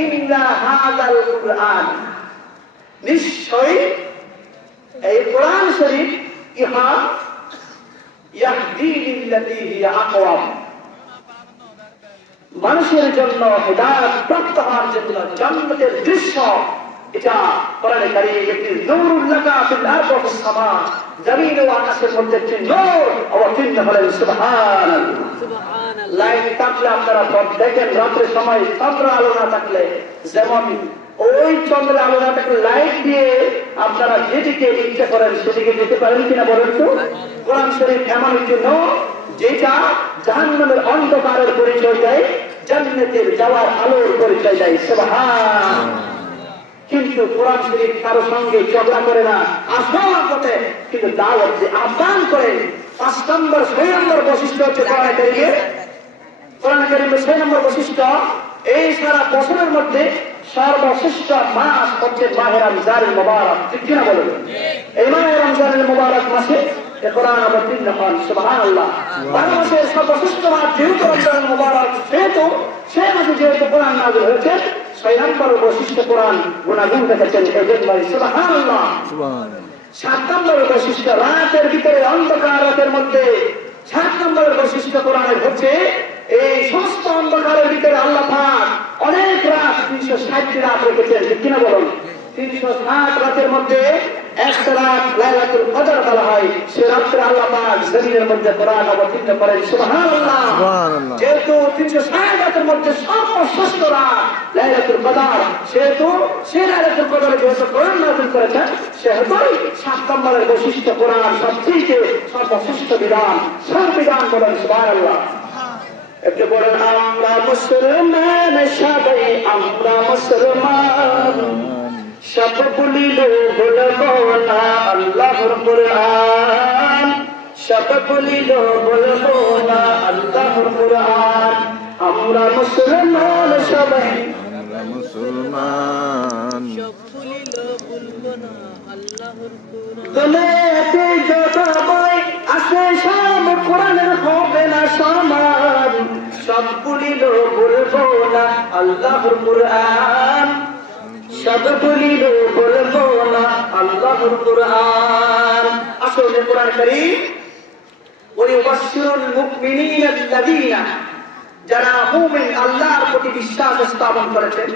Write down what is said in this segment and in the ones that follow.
ইন্না হাযাল কুরআন, নিশ্চয়ই এই কোরআন শরীফ ইহা ইয়াহদি লিল্লাতী হিয়া আকওয়াম, মানুষের জন্য হিদায়াত প্রাপ্ত হওয়ার জন্য জান্নাতের দৃশ্য। এটা কোরআনে কারীম একটি নূরুল লাকা ফিল আরদি ওয়াস সামা, জমিন ও আকাশের মধ্যে একটি নূর অবতীর্ণ হলেন। সুবহানাল্লাহ। লাইট থাকলে আপনারা দেখেন রাতের সময় চন্দ্র আলো না থাকলে, যেমন ওই চন্দ্রের আলো না থাকলে লাইট দিয়ে আপনারা যেদিকে ইচ্ছা করেন সেদিকে যেতে পারেন কিনা বলেন তো? কোরআন শরীফ এমন একটি নূর যেটা জাহান্নামের অন্ধকারের পরিচয় দেয়, জান্নাতের যাওয়ার আলোর পরিচয় দেয়। সুবহানাল্লাহ। কিন্তু কোরআন শরীফ কারো সঙ্গে ঝগড়া করে না, আসল পথে কিন্তু দাওয়াত যে আহ্বান করে। 5 নম্বর 6 নম্বর বৈশিষ্ট্য হচ্ছে কোরআন কারীমের। কোরআন কারীমের 6 নম্বর বৈশিষ্ট্য, এই সারা বছরের মধ্যে সর্বশ্রেষ্ঠ মাস হচ্ছে মাহে রমজানুল মুবারক। ঠিক কিনা বলুন? এই মাহে রমজানুল মুবারক মাসে কোরআন অবতীর্ণ হন। সুবহানাল্লাহ। বারো মাসের সর্বশ্রেষ্ঠ মাস যেহেতু রমজানুল মুবারক, সেহেতু সে মাসে যেহেতু কোরআন নাযিল হয়েছে, 6 নম্বর বৈশিষ্ট্য কোরআন গুনাগুন দেখেছেন এজন্য। সুবহানাল্লাহ। 7 নম্বর বৈশিষ্ট্য, রাতের ভিতরে অন্ধকার রাতের মধ্যে 7 নম্বর বৈশিষ্ট্য কোরআনের হচ্ছে এই সমস্ত অন্ধকারের ভিতরে আল্লাহ পাক অনেক রাত, 360 রাত রেখেছেন। ঠিক কিনা বলুন? 360 রাতের মধ্যে একটা রাত লাইলাতুল কদর বলা হয়। সে রাত্রে আল্লাহ পাক জমিনের মধ্যে কোরআন অবতীর্ণ করেন। সুবহানাল্লাহ। যেহেতু 360 রাতের মধ্যে সর্বশ্রেষ্ঠ রাত লাইলাতুল কদর, সেহেতু সে লাইলাতুল কদরে যেহেতু কোরআন নাযিল করেছেন, সেহেতু 7 নম্বরের বৈশিষ্ট্য কোরআন সবচেয়ে সর্বশ্রেষ্ঠ বিধান, সংবিধান বলেন। সুবহানাল্লাহ। একটু বলেন, আমরা মুসলমান, সবাই আমরা মুসলমান, সব বলিল বলবো না আল্লাহর কুরআন, সব বলিল বলবো না আল্লাহর কুরআন। আমরা মুসলমান, সবাই আমরা মুসলমান, সব বলিল বলবো না আল্লাহর কুরআন। দুনিয়াতে যত বই আছে সব কোরআনের হবে না সমান, সব বলিল বলবো না আল্লাহর কুরআন, সব বলিল বলবো না আল্লাহর কুরআন। আসলে কোরআন কারীম ওই ওয়াসিরুল মুমিনিন আল্লাযীনা, যারা মুমিন আল্লাহর প্রতি বিশ্বাস স্থাপন করেছেন,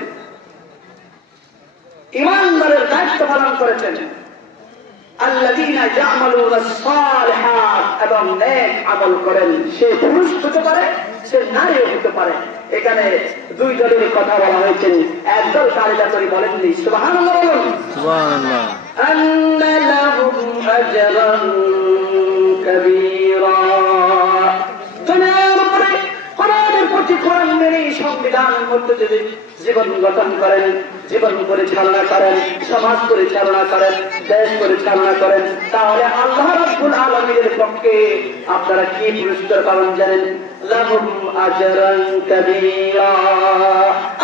ঈমানদারের দায়িত্ব পালন করেছেন, আল্লাযীনা ইয়া'মালুনাস সালিহাত, এবং নেক আমল করেন। সে পুরুষ হতে পারে, সে নারীও হতে পারে। এখানে 2 দলের কথা বলা হয়েছে। একদল কারিদা করে বলেননি। সুবহানাল্লাহ। সুবহানাল্লাহ। আন্না লাহুম আজরান কাবীরা। দুনিয়ার উপরে কোরআনের প্রতি, কোরআন মেনে সংবিধানের মধ্যে যদি জীবন গঠন করেন, জীবন পরিচালনা করেন, সমাজ পরিচালনা করেন, দেশ পরিচালনা করেন, তাহলে আল্লাহ রাব্বুল আলামিনের পক্ষে আপনারা কি পুরস্কার পাবেন জানেন? লাহুম আজরান কাবীরা।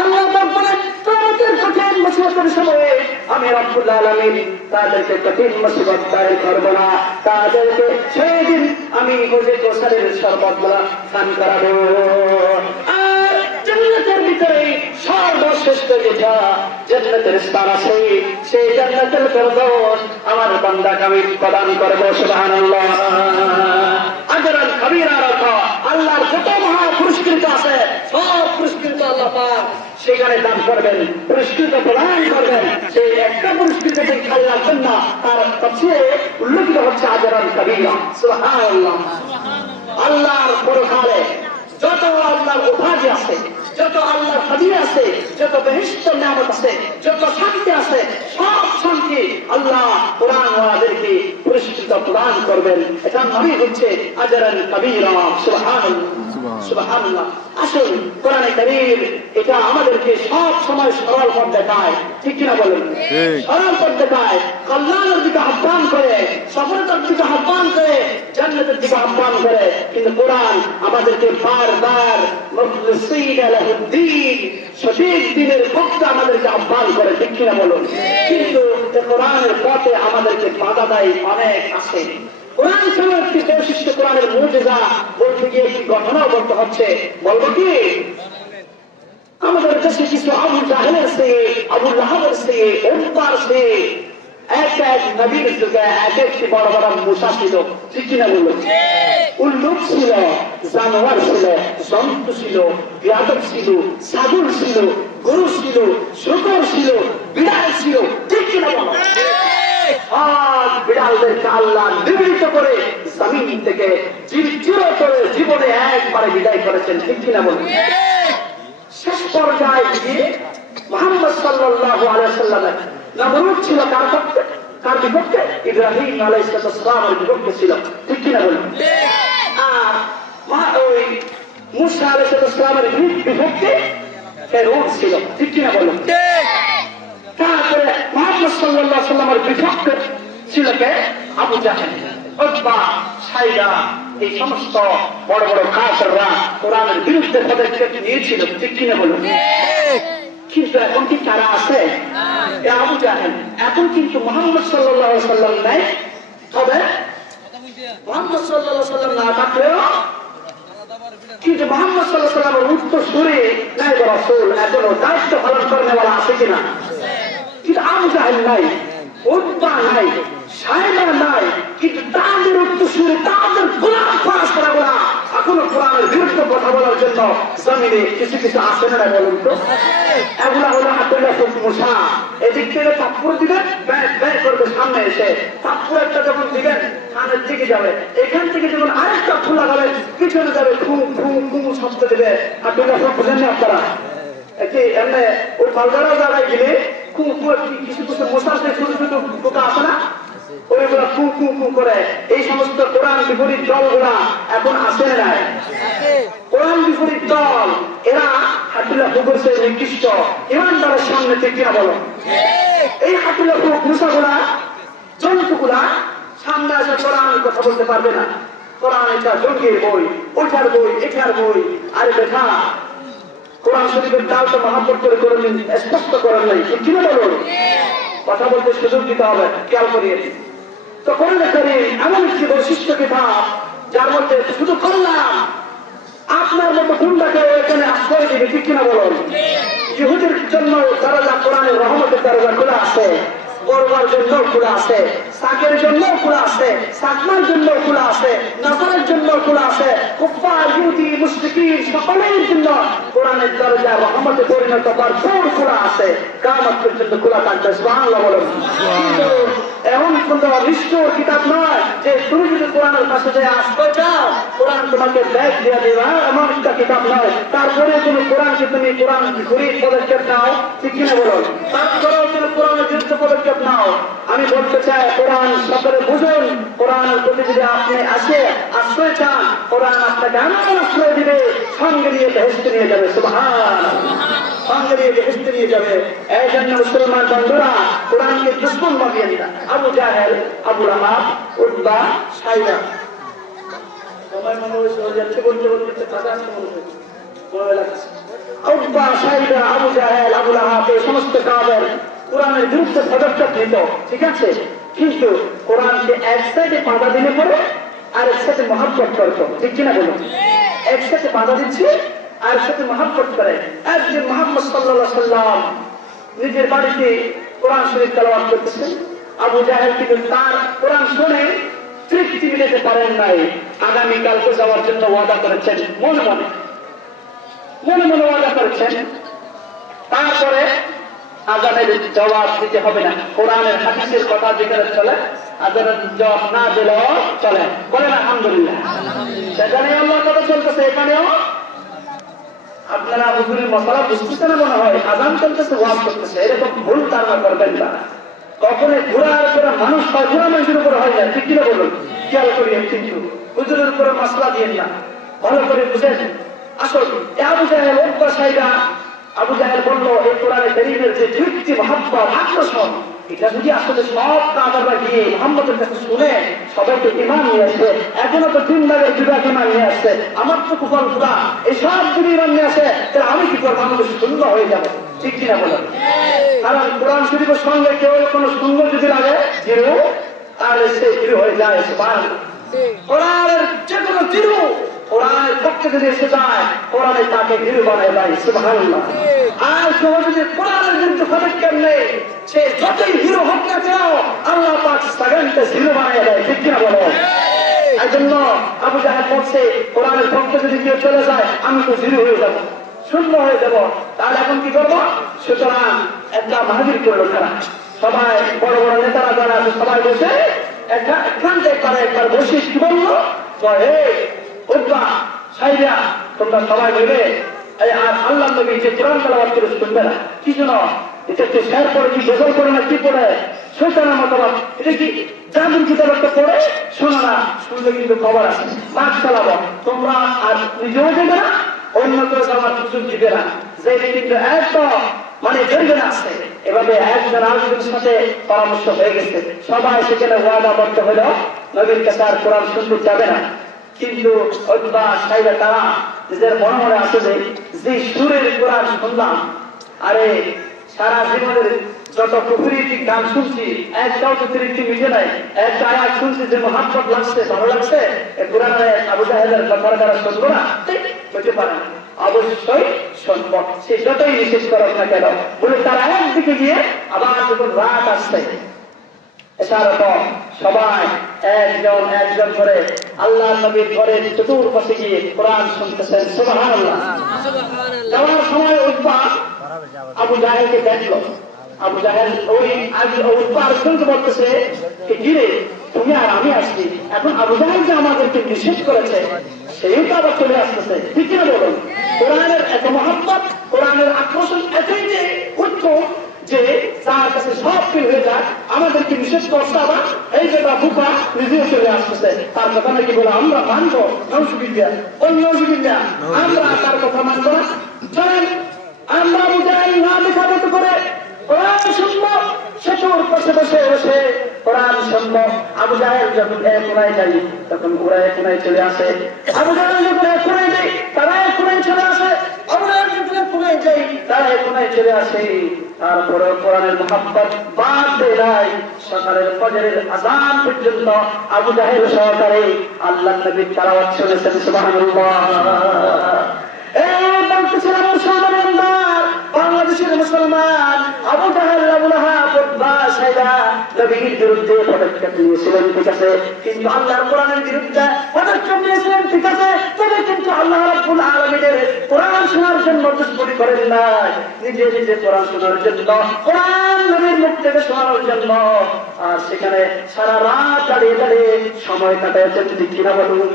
আল্লাহ বলেন, তাদের কঠিন মুসিবতের সময়ে আমি রাব্বুল আলামিন তাদেরকে কঠিন মুসিবত দাঁড় করব না, তাদেরকে সেদিন আমি বুঝে কোসারের শরবত পান করাবো। আর জান্নাতের ভিতরে সর্বশ্রেষ্ঠ যেটা জান্নাতের স্থান আছে, সেই জান্নাতের ফেরদৌস আমার বান্দাকে আমি প্রদান করব। সুবহানাল্লাহ। আজরান কাবীরা, আল্লাহর যত মহা পুরস্কৃত আছে সব পুরস্কৃত আল্লাহ পাক সেখানে দান করবেন, পুরস্কৃত প্রদান করবেন। সেই একটা পুরস্কৃত খালি রাখবেন না, তার সবচেয়ে উল্লেখিত হচ্ছে আজরান কাবীরা। সুবহানাল্লাহ। আল্লাহর পরকালে যত আল্লাহর উপাধি আছে, যত আল্লাহর হাদিয়া আছে, যত বেহেশত নিয়ামত আছে, যত শান্তি আছে, সব শান্তি আল্লাহ কোরআন ওয়ালাদেরকে পুরস্কৃত প্রদান করবেন। এটা নামই হচ্ছে আজরান কাবীরা। সুবহানাল্লাহ। সুবহানাল্লাহ। আসুন, কোরআনে কারীম এটা আমাদেরকে সব সময় সরল পথ দেখায়। ঠিক কিনা বলেন? সরল পথ দেখায়, কল্যাণের দিকে আহ্বান করে, সফলতার দিকে আহ্বান করে, জান্নাতের দিকে আহ্বান করে। কিন্তু কোরআন আমাদেরকে বারবার মুখলিসিনা লাহুদ্দিন, সঠিক দিনের পক্ষে আমাদেরকে আহ্বান করে। ঠিক কিনা বলুন? কিন্তু কোরআনের পথে আমাদেরকে বাধা দেয় অনেক আছে। কোরআন ছাড়া একটি বৈশিষ্ট্য, কোরআনের মুজিজা বলতে গিয়ে একটি ঘটনাও বলতে হচ্ছে। বলবো কি, আমাদের দেশে কিছু আবু জাহেল আবু লাহাবের সে ওমর সে এক এক নবীর যুগে এক একটি বড় বড় মুসা ছিল, ঠিক কিনা বলুন? উল্লুক ছিল, জানোয়ার ছিল, জন্তু ছিল, বিয়াদব ছিল, ছাগল ছিল, গরু ছিল, শুকর ছিল, বিড়াল ছিল, ঠিক কিনা বলো? সব বিড়ালদেরকে আল্লাহ নিবৃত করে জমিন থেকে জীবনে একবারে বিদায় করেছেন, ঠিক কিনা বলুন? শেষ পর্যায়ে গিয়ে মুহাম্মদ সাল্লাল্লাহু আলাইহি ওয়াসাল্লামের নবুয়ত ছিল কার বিপক্ষে? ইব্রাহিম আলাইহিস সালামের বিপক্ষে ছিল, ঠিক কিনা বলুন? আর ওই মুসা আলাইহিস সালামের বিপক্ষে ফেরআউন ছিল, ঠিক কিনা বলুন? তারপরে মুহাম্মদ সাল্লাল্লাহু আলাইহি ওয়াসাল্লামের বিপক্ষে ছিল কে? আবু জাহেল, উতবা, সাইদা, এই সমস্ত বড় বড় কাফেররা কোরআনের বিরুদ্ধে পদক্ষেপ নিয়েছিল, ঠিক কিনা বলুন? কিন্তু এখন কি তারা আছে? আবু জাহেল এখন কিন্তু মুহাম্মদ সাল্লাল্লাহু আলাইহি ওয়াসাল্লাম নাই, তবে মুহাম্মদ সাল্লাল্লাহু আলাইহি ওয়াসাল্লাম না থাকলেও কিন্তু মুহাম্মদ সাল্লাল্লাহু আলাইহি ওয়াসাল্লামের উত্তরসূরি নায়েব রাসূল এখনো দায়িত্ব পালন করেনেওয়ালা আছে কিনা? কিন্তু আবু জাহেল নাই, উতবা নাই, সাইবা নাই, কিন্তু তাদের উত্তরসূরি, তাদের গোলাম ফারাসরা এখনো কোরআনের বিরুদ্ধে কথা বলার জন্য জমিনে কিছু কিছু আসে না, বলুন তো? এগুলা হলো আব্দুল্লাহ ইবনে মুসা। এদিক থেকে থাপ্পড় দিবেন, বের করবে সামনে এসে, থাপ্পড় একটা যখন দিবেন কানের দিকে যাবে, এখান থেকে যখন আরেকটা ফুলা যাবে পিছনে যাবে, খুম খুম খুম শব্দ দিবে। আব্দুল্লাহ বুঝেন না আপনারা? কি এমনি ওই পালগাড়া জায়গায় গেলে খুম কিছু কিছু মশার যে ছোট ছোট পোকা আছে না, ওইগুলা কু কু কু করে। এই সমস্ত কোরআন বিপরীত দলগুলা এখন আসে নাই। কোরআন বিপরীত দল এরা হাতুল্লাহ হুকুমের নির্দিষ্ট ইমানদারের সামনে থেকে বলো, এই হাতুল্লাহ মুসাগুলা জন্তুগুলা সামনে আসে কোরআনের কথা বলতে পারবে না। কোরআন এটা জঙ্গির বই, ওইটার বই, এটার বই। আরে বেটা, কোরআন শরীফের দাওটা মহাব্বত করে কোনদিন স্পষ্ট করার নাই, কিনে বলুন? কথা বলতে সুযোগ দিতে হবে, খেয়াল করিয়ে। তো কোরআনে কারীম এমন একটি বৈশিষ্ট্য কিতাব যার মধ্যে শুধু করলাম আপনার মতো গুন্ডাকে এখানে আশ্রয় দিবে, ঠিক কিনা বলুন? ইহুদির জন্য দরজা, কোরআনের রহমতের দরজা খোলা আছে, করবার জন্য খোলা আছে, সাকের জন্য খোলা আছে, সাকমার জন্য খোলা আছে, নাসারের জন্য খোলা আছে, কুফফার, ইহুদি, মুশরিকিন সকলের জন্য কোরআনের দরজা রহমতে পরিণত ভরপুর খোলা আছে, কিয়ামত পর্যন্ত খোলা থাকবে। সুবহানাল্লাহ বলুন। কিন্তু এমন কোন নিষ্ঠুর কিতাব নয় যে তুমি যদি কোরআনের কাছে যে আশ্রয় চাও কোরআন তোমাকে ব্যাগ দিয়ে দেবে, এমন একটা কিতাব নয়। তারপরে তুমি কোরআনকে কোরআন বিপরীত পদক্ষেপ নাও, ঠিক কিনা বলুন? তারপরেও তুমি কোরআনের বিরুদ্ধে পদক্ষেপ নাও। আমি বলতে চাই, কোরআন সকলে বুঝুন। কোরআনের প্রতি যদি আপনি আসে আশ্রয় চান, কোরআন আপনাকে এমন আশ্রয় দিবে, সঙ্গে নিয়ে বেহেশতে নিয়ে যাবে। সুবহানাল্লাহ, সঙ্গে নিয়ে বেহেশতে নিয়ে যাবে। এই জন্য মুসলমান বন্ধুরা, কোরআনকে দুশমন ভাবিয়েন না। আবু জাহেল, আবু লাহাব, উতবা, সাইবা, সময় মনে হয়ে যাচ্ছে, বলতে বলতে কথা আসতে মনে হচ্ছে, উতবা, সাইবা, আবু জাহেল, আবু লাহাব, এই সমস্ত কাফের কোরআনের বিরুদ্ধে পদক্ষেপ নিত, ঠিক আছে? কিন্তু কোরআনকে এক সাইডে বাধা দিলে পরে আর এক সাথে মহব্বত করতো, ঠিক কিনা বলুন? এক সাথে বাধা দিচ্ছে আর সাথে মহব্বত করে। একদিন মুহাম্মদ সাল্লাল্লাহু আলাইহি ওয়াসাল্লাম নিজের বাড়িতে কোরআন শরীফ তেলাওয়াত করতেছেন। আবু জাহেল কিন্তু তার কোরআন শুনে তৃপ্তি মিলাতে পারেন নাই। আগামীকালকে যাওয়ার জন্য ওয়াদা করেছেন, মনে মনে মনে মনে ওয়াদা করেছেন। তারপরে আজানের জবাব দিতে হবে না, কোরআনের হাদিসের কথা যেখানে চলে আজানের জবাব না দিলেও চলে, বলেন আলহামদুলিল্লাহ। সেখানে আল্লাহর কথা চলতেছে, এখানেও আপনারা হুজুরের মশলা বুঝতেছেন মনে হয়, আজান চলতেছে, ওয়াজ করতেছে, এরকম ভুল ধারণা করবেন না। কখনো ঘোরার উপরে মানুষ হয়, ঘোরা মানুষের উপরে হয় না, ঠিক কিনা বলুন? খেয়াল করিয়েন, কিন্তু হুজুরের উপরে মশলা দিয়েন না, ভালো করে বুঝেন। আসল আবু জাহেল, উতবা, সাইবা, আবু জাহেল বললো এই কোরআনে কারীমের যে তৃপ্তি, মহব্বত, আকর্ষণ, এটা যদি আসলে সব কাফেররা গিয়ে মুহাম্মদের কাছে শুনে সবাইকে ঈমান নিয়ে আসে, এখনো তো তিন ভাগের দুই ভাগ ঈমান নিয়ে আসছে, আমার তো কুফর খোদা, এই সব যদি ঈমান নিয়ে আসে তাহলে আমি কি করবো? আমি তো শূন্য হয়ে যাবো, ঠিক কিনা বলেন? কারণ কোরআন শরীফের সঙ্গে কেউ কোনো শূন্য যদি লাগে জিরো, তাহলে সে জিরো হয়ে যায়। সুবহানাল্লাহ, কোরআনের যে কোনো জিরো কোরআনের পক্ষে যদি এসে যায়, কোরআনে তাকে জিরো বানায় দেয়। সুবহানাল্লাহ। আর কেউ যদি কোরআনের বিরুদ্ধে পদক্ষেপ নেই, সে যতই হিরো হোক না কেন আল্লাহ পাক সেকেন্ডে জিরো বানিয়ে দেয়। ঠিক কিনা বলো? এই জন্য আবু জাহেল বলছে কোরআনের পক্ষে যদি কেউ চলে যায় আমি তো জিরো হয়ে যাব, শূন্য হয়ে যাব। তাহলে এখন কি করবো? সুতরাং একটা মাহফিল করলো তারা, সবাই বড় বড় নেতারা যারা আছে সবাই বসে একবার বসে কি বললো, উঠবা সাইরা তোমরা সবাই মিলে আল্লাহ নবী যে কোরআন তেলাওয়াত করে শুনবে না, কি জন্য? এটা একটু শেয়ার করে কি গোসল করে না কি পড়ে শয়তানের মতবাদ, এটা কি জাদুর কিতাব একটা পড়ে শোনো না, শুনলে কিন্তু খবর আছে, মাছ চালাবো তোমরা আর নিজেও দেবে না, অন্য কেউ যাওয়ার সুযোগ দিবে না, যে কিন্তু একদম মানে ধরবে না আসছে। এভাবে একজন আরেকজনের সাথে পরামর্শ হয়ে গেছে, সবাই সেখানে ওয়াদাবদ্ধ হলো নবীর কাছে আর কোরআন শুনতে যাবে না। কিন্তু উতবা সাইবা তারা নিজের মনে মনে আছে যে সুরের কোরআন শুনলাম, আরে সারা জীবনের যত কুফরিটি গান শুনছি একটাও তো তৃপ্তি মিটে নাই, একটা আয়াত শুনছি যে মহাব্বত লাগছে, ভালো লাগছে, কোরআনের আবু জাহেলের কথার দ্বারা শুনবো না, ঠিক হতে পারে না, অবশ্যই শুনবো, সে যতই নিষেধ করুক না কেন বলে তারা একদিকে গিয়ে আবার যখন রাত আসছে এছাড়া সবাই একজন একজন করে আল্লাহ নবীর ঘরের চতুর্পাশে গিয়ে কোরআন শুনতেছেন। সুবহানাল্লাহ। যাওয়ার সময় উতবা আবু জাহেলকে দেখলো, আবু জাহেল উতবা আরেকজনকে বলতেছে কি রে তুমি আর আমি আসছি, এখন আবু জাহেল যে আমাদেরকে নিষেধ করেছে সেই তো আবার চলে আসতেছে, ঠিক কিনা বলুন? কোরআনের এত মহব্বত, কোরআনের আকর্ষণ এতই যে উচ্চ যে তার কাছে সব ফিল হয়ে যায়, আমাদেরকে বিশেষ করতে আবার এই যে বুকা নিজেও চলে আসতেছে, তার কথা নাকি বলে আমরা মানবো, নজুবিল্লাহ আমরা তার কথা মানবো না, চলেন আমরা বুঝাই না লেখামতো করে কোরআন শুনবো, সেতুর পাশে বসে বসে কোরআন শুনবো। আবু জাহেল যখন এক কোনায় যাই তখন ওরা এক কোনায় চলে আসে, আবু জাহেল যখন এক কোনায় যাই তারা এক কোনায় চলে আসে, আবু জাহেল যখন এক কোনায় যাই তারা এক কোনায় চলে আসে। তারপরে কোরআনের মহব্বত বাদ দেয় নাই, সকালের ফজরের আযান পর্যন্ত আবু জাহেল সহকারে আল্লাহর নবীর তেলাওয়াত শুনেছেন। সুবহানাল্লাহ। এই বলতেছিলাম মুসলমানের আন্দার, বাংলাদেশের মুসলমান আবু জাহেল, আবু লাহাব, উতবা, সাইবা নবীর বিরুদ্ধে পদক্ষেপ নিয়েছিলেন, ঠিক আছে, কিন্তু আল্লাহর কোরআনের বিরুদ্ধে পদক্ষেপ নিয়েছিলেন, ঠিক আছে, তবে কিন্তু আল্লাহ রাব্বুল আলামিনের কোরআন শোনার জন্য দুষ্করি করেন নাই, নিজে নিজে কোরআন শোনার জন্য, কোরআন নবীর মুখ থেকে শোনানোর জন্য, আর সেখানে সারা রাত দাঁড়িয়ে দাঁড়িয়ে সময় কাটাইছেন, ঠিক কিনা বলুন?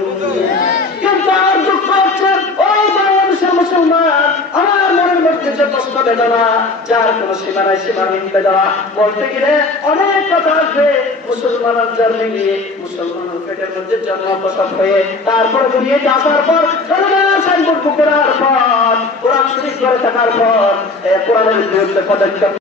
কিন্তু আর দুঃখ হচ্ছে ওই বাংলাদেশের মুসলমান, আমার মনের মধ্যে যে কষ্ট বেদনা, যার কোন সীমা নাই, সীমাহীন বেদনা, বলতে গেলে অনেক কথা আসবে। মুসলমানের জন্ম গিয়ে মুসলমানের পেটের মধ্যে জন্ম প্রসব হয়ে তারপরে দুনিয়াতে আসার পর সাইনবোর্ড বুকের পর কোরআন শরীফ করে থাকার পর কোরআনের বিরুদ্ধে পদক্ষেপ